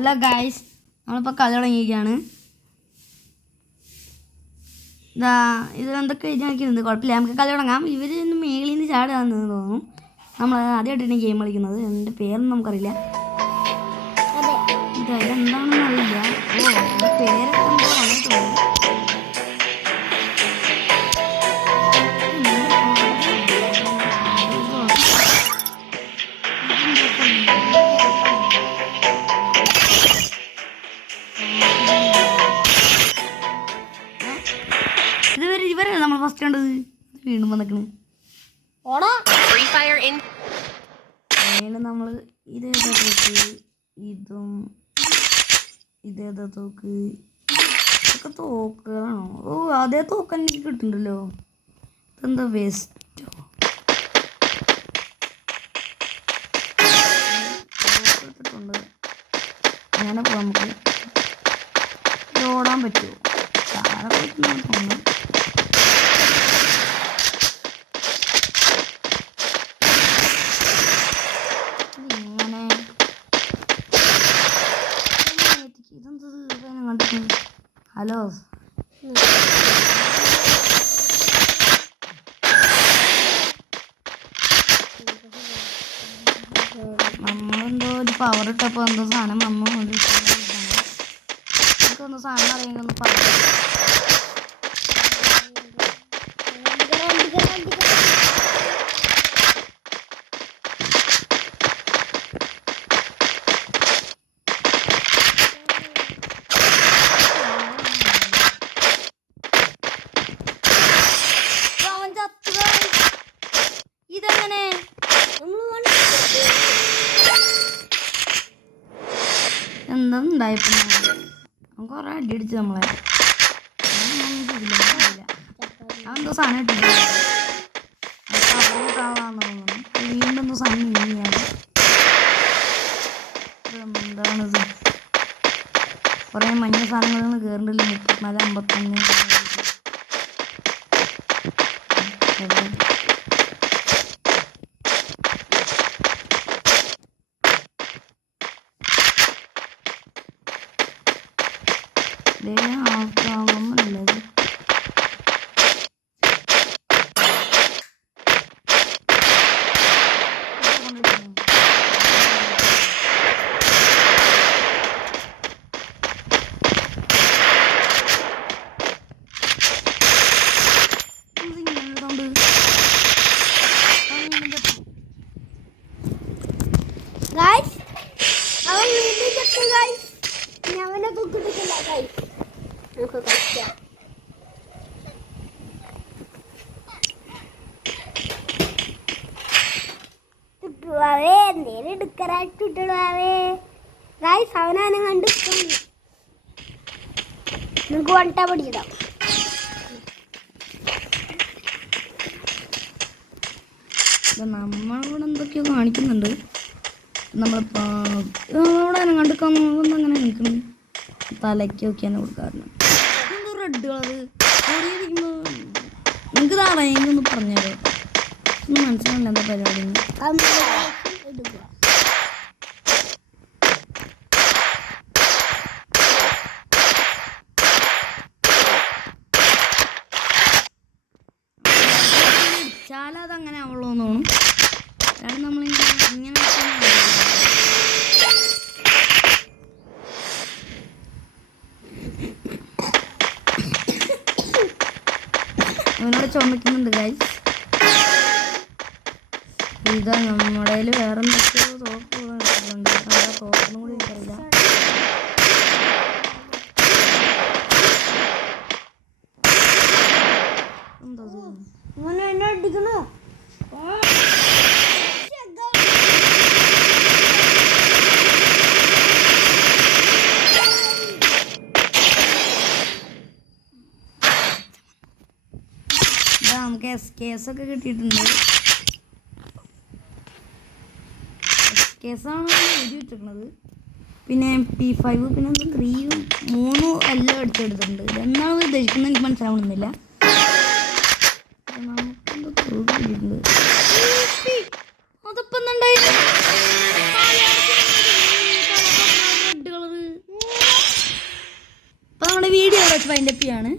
Hello guys, നമ്മളിപ്പോൾ കളി തുടങ്ങിയിരിക്കുകയാണ്. ഇതാ ഇത് എന്തൊക്കെ എഴുതിയിരിക്കുന്നത് കുഴപ്പമില്ല, നമുക്ക് കളി തുടങ്ങാം. ഇവർ ഇന്ന് മേളിൽ നിന്ന് ചാടുകയാണെന്ന് തോന്നുന്നു. നമ്മൾ ആദ്യമായിട്ടാണ് ഗെയിം കളിക്കുന്നത്. എൻ്റെ പേരൊന്നും നമുക്കറിയില്ല. ഇതെന്താണെന്ന് അറിയില്ല. ഓ പേരൊക്കെ എന്തോ വന്നിട്ടുണ്ട്. ഇവരെ നമ്മൾ ഫസ്റ്റ് കണ്ടത് വീണ്ടും വന്നിക്കണ്. നമ്മൾ ഇതേതാ തോക്ക്, ഇതും ഇതേതാ തോക്ക്, ഇതൊക്കെ തോക്കുകളാണോ? ഓ അതേ തോക്ക് എനിക്ക് കിട്ടുന്നുണ്ടല്ലോ. ഇതെന്താ വേസ്റ്റോ? ഇട്ടിട്ടുണ്ട്. അങ്ങനെ പോവാം. നമുക്ക് ഓടാൻ പറ്റുമോ? താഴെ പോയിട്ടുണ്ടെന്ന് തോന്നുന്നു. ഹലോ, നമ്മളെന്തോ ഒരു പവർ ഇട്ടപ്പോൾ എന്തോ സാധനം വന്നു. എനിക്കൊന്ന് സാധനം അറിയെങ്കിൽ ഒന്ന് പറഞ്ഞു. ഇതെങ്ങനെ എന്താണ്ടായപ്പോ കുറെ അടി അടിച്ച് നമ്മളെ. അതെന്തോ സാധനം ഇട്ടില്ല. വീണ്ടും എന്തോ സാധനം ഇങ്ങനെയാണ്. എന്താണിത്? കുറെ മഞ്ഞ സാധനങ്ങളൊന്നും കയറുന്നില്ല. 34, 55 നല്ലത്. എന്തേലും എടുക്കാനായിട്ട് ഇട്ടേ ഗായ്സ്. അവനാണ് കണ്ടു നമുക്ക് വണ്ടാ പഠിച്ചിടാം. നമ്മളിവിടെ എന്തൊക്കെയോ കാണിക്കുന്നുണ്ട്. നമ്മളിപ്പോൾ അവിടെ കണ്ടിക്കാൻ അങ്ങനെ നിൽക്കണം. തലയ്ക്ക് നോക്കിയാണ് കൊടുക്കാറുണ്ട്. എന്തോ റെഡ് കളറ് ഓടിയിരിക്കുമ്പോൾ നിങ്ങൾക്ക് താറയെങ്കിലൊന്ന് പറഞ്ഞുതരോ? ഒന്നും മനസ്സിലാവില്ല എന്താ പരിപാടി. അതങ്ങനെ ആവുള്ളൂ എന്ന് തോന്നും. അതാണ് നമ്മളിങ്ങനെ അവനോട് ചുമക്കുന്നുണ്ട് ഗൈസ്. ഇതാ നമ്മുടെ കയ്യിൽ വേറെ എന്തൊക്കെയോ തോക്ക് എടുത്തിട്ടുണ്ട്. അവിടെ തോക്കൊന്നും കൂടി എനിക്കറിയില്ല. എന്താ എന്നെ അടിക്കണോ? നമുക്ക് SKS ഒക്കെ കിട്ടിയിട്ടുണ്ട്. SKS ആണ് എഴുതി വെച്ചിട്ടുള്ളത്. പിന്നെ P5 പിന്നെ 3 3 എല്ലാം അടിച്ചെടുത്തിട്ടുണ്ട്. ഇതെന്താണ് ഉദ്ദേശിക്കുന്നത് എനിക്ക് മനസ്സിലാവുന്നില്ല. നമുക്കെന്തോ തോന്നിയിട്ടുണ്ട്. അതിപ്പോൾ എന്തായി? റെഡ് കളറ് അപ്പോൾ നമ്മുടെ വീഡിയോ വെച്ച് വൈൻഡപ്പ് ചെയ്യാണ്.